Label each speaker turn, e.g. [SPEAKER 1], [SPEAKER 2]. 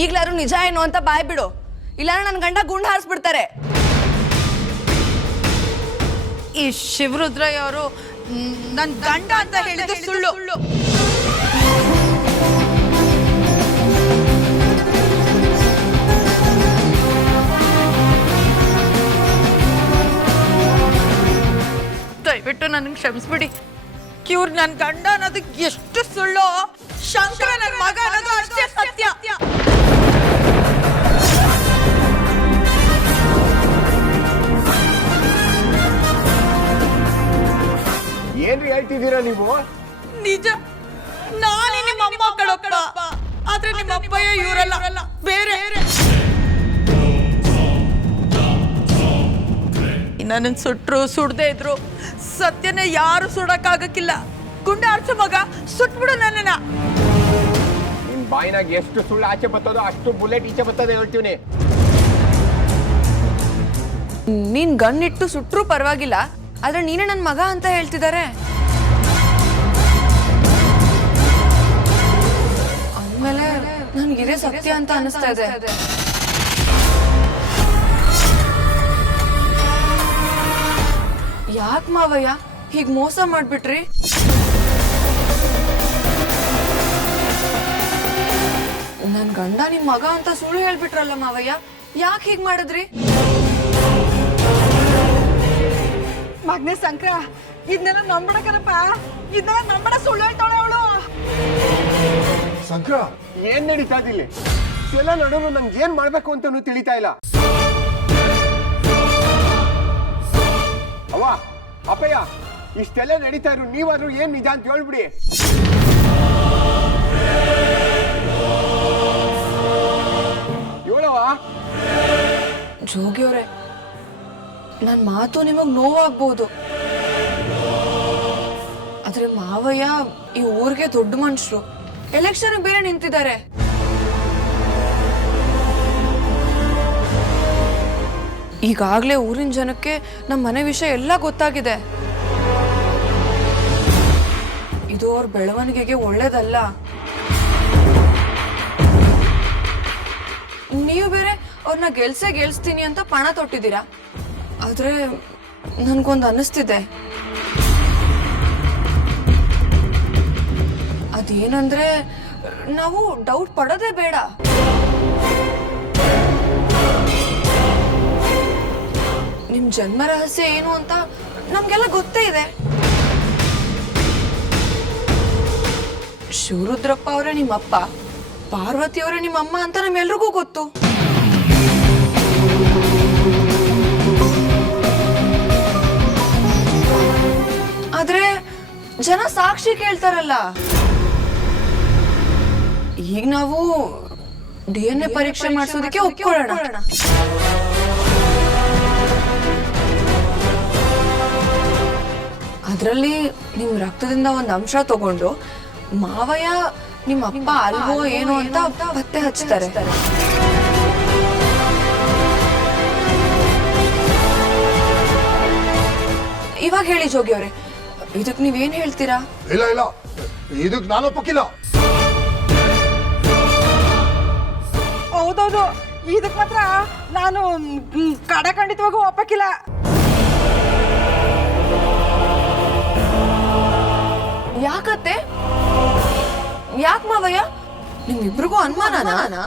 [SPEAKER 1] ಈಗ್ಲಾರು ನಿಜ ಏನು ಅಂತ ಬಾಯ್ ಬಿಡು. ಇಲ್ಲಾಂದ್ರೆ ನನ್ನ ಗಂಡ ಗುಂಡು ಹಾರಿಸ್ಬಿಡ್ತಾರೆ.
[SPEAKER 2] ಈ ಶಿವರುದ್ರಯ್ಯ ಅವರು ನನ್ನ ಗಂಡ ಅಂತ ಹೇಳಿದ್ರು ಸುಳ್ಳು. ದಯವಿಟ್ಟು ನನಗೆ ಕ್ಷಮಿಸ್ಬಿಡಿ. ಇವ್ರು ನನ್ನ ಗಂಡ ಅನ್ನೋದಕ್ಕೆ ಎಷ್ಟು ಸುಳ್ಳು? ಶಂಕರ ನನ್ನ ಮಗ ಅನ್ನೋದು ಅಷ್ಟೇ ಸತ್ಯ.
[SPEAKER 3] ನೀವು?
[SPEAKER 2] ನಿಜ. ನಾನೇ ನಿಮ್ಮ ಅಮ್ಮ ಕಡಪ್ಪ ಆದ್ರೆ ನಿಮ್ಮ ಅಪ್ಪಯ್ಯ ಇವರಲ್ಲ ಬೇರೆ. ನನ್ನ ಸುಟ್ರು ಸುಡದೇ ಇದ್ರು. ಸತ್ಯನ ಯಾರು ಸುಡಕ್ಕಾಗಕ್ಕಿಲ್ಲ. ಗುಂಡ ಆರ್ಸೋ ಮಗ ಸುಟ್ಬಿಡು ನನ್ನನ್ನ.
[SPEAKER 3] ನಿನ್ ಬಾಯಿನಾಗ ಎಷ್ಟು ಸುಳ್ಳು ಆಚೆ ಬರ್ತದೋ ಅಷ್ಟು ಬುಲೆಟ್ ಈಚೆ ಬರ್ತದೆ ಹೇಳ್ತೀನಿ.
[SPEAKER 1] ನೀನ್ ಗಣ್ಣಿಟ್ಟು ಸುಟ್ರು ಪರವಾಗಿಲ್ಲ ಆದ್ರೆ ನೀನೇ ನನ್ನ ಮಗ ಅಂತ ಹೇಳ್ತಿದ್ದಾರೆ ನನ್ಗಿದೇ ಸತ್ಯ ಅಂತ ಅನಿಸ್ತಾ ಇದೆ. ಯಾಕ್ ಮಾವಯ್ಯ? ಹೀಗ್ ಮೋಸ ಮಾಡ್ಬಿಟ್ರಿ? ನನ್ ಗಂಡ ನಿಮ್ ಮಗ ಅಂತ ಸುಳ್ಳು ಹೇಳ್ಬಿಟ್ರಲ್ಲ ಮಾವಯ್ಯ? ಯಾಕೆ ಹೀಗ್ ಮಾಡಿದ್ರಿ?
[SPEAKER 2] ಮಗ್ನೆ ಸಂಕ್ರ ಇದನ್ನೆಲ್ಲ ನಂಬಡಕನಪ್ಪ ಇದನ್ನೆಲ್ಲ ನಂಬಡ ಸುಳ್ಳು ಹೇಳ್ತಾಳೆ ಅವಳು.
[SPEAKER 3] ಸಂಕ್ರ? ಏನ್ ನಡೀತಾ ಇದಿಲ್ಲ ಎಲ್ಲ ನಡೋರು ನಂಗೆ ಏನ್ ಮಾಡ್ಬೇಕು ಅಂತಾನು ತಿಳಿತಾ ಇಲ್ಲ. ಅವ್ವ, ಅಪ್ಪಯ್ಯ, ಇಷ್ಟೆಲ್ಲ ನಡೀತಾ ಇರು ನೀವಾದ್ರೂ ಏನ್ ನಿಜ ಅಂತ ಹೇಳ್ಬಿಡಿ. ಹೇಳವ್ವ.
[SPEAKER 1] ಜೋಗಿಯವ್ರೆ ನನ್ನ ಮಾತು ನಿಮಗ್ ನೋವಾಗ್ಬೋದು. ಆದ್ರೆ ಮಾವಯ್ಯ ಈ ಊರಿಗೆ ದೊಡ್ಡ ಮನುಷ್ಯರು ಎಲೆಕ್ಷನ್ ಬೇರೆ ನಿಂತಿದ್ದಾರೆ. ಈಗಾಗಲೇ ಊರಿನ ಜನಕ್ಕೆ ನಮ್ಮ ಮನೆ ವಿಷಯ ಎಲ್ಲ ಗೊತ್ತಾಗಿದೆ. ಇದು ಅವ್ರ ಬೆಳವಣಿಗೆಗೆ ಒಳ್ಳೇದಲ್ಲ. ನೀವು ಬೇರೆ ಅವ್ರನ್ನ ಗೆಲ್ಸೇ ಗೆಲ್ಸ್ತೀನಿ ಅಂತ ಪಣ ತೊಟ್ಟಿದ್ದೀರಾ? ಆದ್ರೆ ನನ್ಗೊಂದು ಅನ್ನಿಸ್ತಿದೆ. ಅದೇನಂದ್ರೆ, ನಾವು ಡೌಟ್ ಪಡೋದೇ ಬೇಡ. ನಿಮ್ ಜನ್ಮ ರಹಸ್ಯ ಏನು ಅಂತ ನಮ್ಗೆಲ್ಲ ಗೊತ್ತೇ ಇದೆ. ಶಿವರುದ್ರಪ್ಪ ಅವರೇ ನಿಮ್ಮಪ್ಪ, ಪಾರ್ವತಿ ಅವರೇ ನಿಮ್ಮಮ್ಮ ಅಂತ ನಮ್ಮೆಲ್ರಿಗೂ ಗೊತ್ತು. ಆದ್ರೆ ಜನ ಸಾಕ್ಷಿ ಕೇಳ್ತಾರಲ್ಲ. ಈಗ ನಾವು ಡಿ ಎನ್ ಎ ಪರೀಕ್ಷೆ ಮಾಡಿಸೋದಕ್ಕೆ ಒಪ್ಕೊಳ್ಳೋಣ. ಅದರಲ್ಲಿ ನಿಮ್ಮ ರಕ್ತದಿಂದ ಒಂದು ಅಂಶ ತಗೊಂಡು ಮಾವಯ್ಯ ನಿಮ್ಮ ಅಪ್ಪ ಅಲ್ವೋ ಏನೋ ಅಂತ ಪತ್ತೆ ಹಚ್ತಾರೆ. ಇವಾಗ ಹೇಳಿ ಜೋಗಿ ಅವ್ರೆ ಇದಕ್ ನೀವೇನ್ ಹೇಳ್ತೀರಾ?
[SPEAKER 4] ಇಲ್ಲ ಇಲ್ಲ. ಇದಕ್ಕೆ ನಾನು ಒಪ್ಪಕ್ಕಿಲ್ಲ.
[SPEAKER 5] ಹೌದೌದು. ಇದಕ್ಕೆ ಮಾತ್ರ ನಾನು ಕಡ ಖಂಡಿತವಾಗೂ ಒಪ್ಪಕ್ಕಿಲ್ಲ.
[SPEAKER 1] ಯಾಕತ್ತೆ? ಯಾಕೆ ಮಾವಯ್ಯ? ನಿಮ್ಮಿಬ್ರಿಗೂ ಅನುಮಾನನಾ?